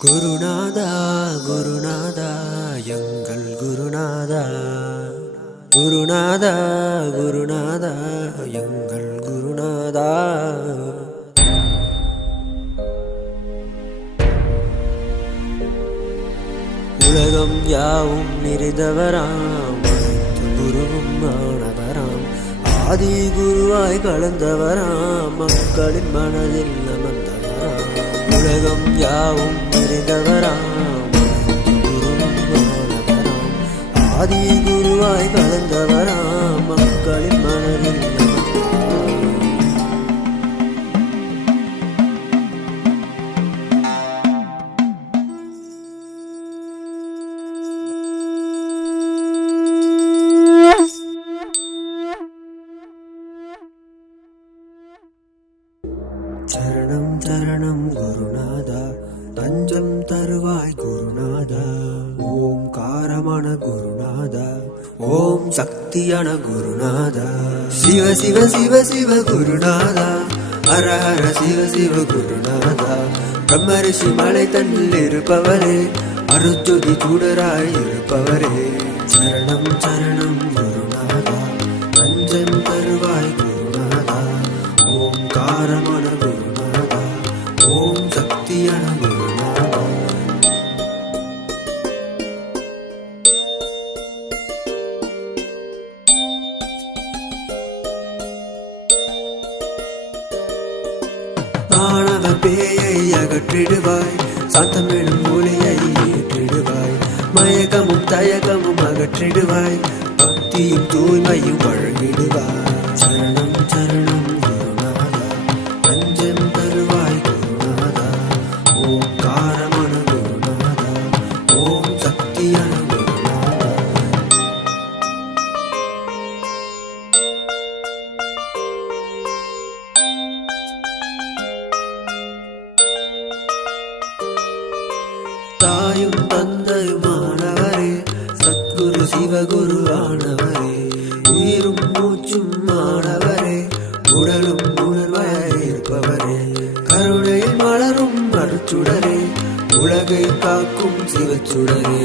குருநாதா குருநாதா எங்கள் குருநாதா, குருநாதா குருநாதா எங்கள் குருநாதா. உலகம் யாவும் நிறைந்தவராம், அனைத்து குருவும் ஆனவராம், ஆதி குருவாய் கலந்தவராம், மக்களின் மனதில் அமர்ந்தவராம். உலகம் யாவும் நிறைந்தவராம், அனைத்து குருவும் ஆனவராம், ஆதி குருவாய் கலந்தவராம், மக்களின் மனதில் சரணம் சரணம் குருநாதா, தஞ்சம் தருவாய் குருநாதா. ஓம் காரமான குருநாதா, ஓம் சக்தியான குருநாதா. சிவ சிவ சிவ சிவ குருநாதா, ஹர ஹர சிவ சிவ குருநாதா. பிரம்மரிஷி மலை தன்னில் இருப்பவரே, அருஜொதி சூடராய் இருப்பவரே. சரணம் சரணம் குருநாதா, தஞ்சம் தருவாய் குருநாதா. ஓம் காரமான குருநாதா, ஓம் சக்தியான குருநாதா. மாணவர் பேயை அகற்றிடுவாய், சாந்தமெனும் ஒளியை ஏற்றிடுவாய், மயக்கமும் தயக்கமும் அகற்றிடுவாய், பக்தியும் தூய்மையும் வழங்கிடுவாய். சரணம் சரணம் குருநாதா, தஞ்சம் தருவாய் குருநாதா. ஓம் காரமான குருநாதா, ஓம் சக்தியான குருநாதா. தாயும் தந்தையுமானவரே, சத்குரு சிவகுரு ஆனவரே, உயிரும் மூச்சும் ஆனவரே, உடலும் உணர்வாய் இருப்பவரே, கருணையில் மலரும் அருச்சுடரே, உலகை காக்கும் சிவச்சுடரே.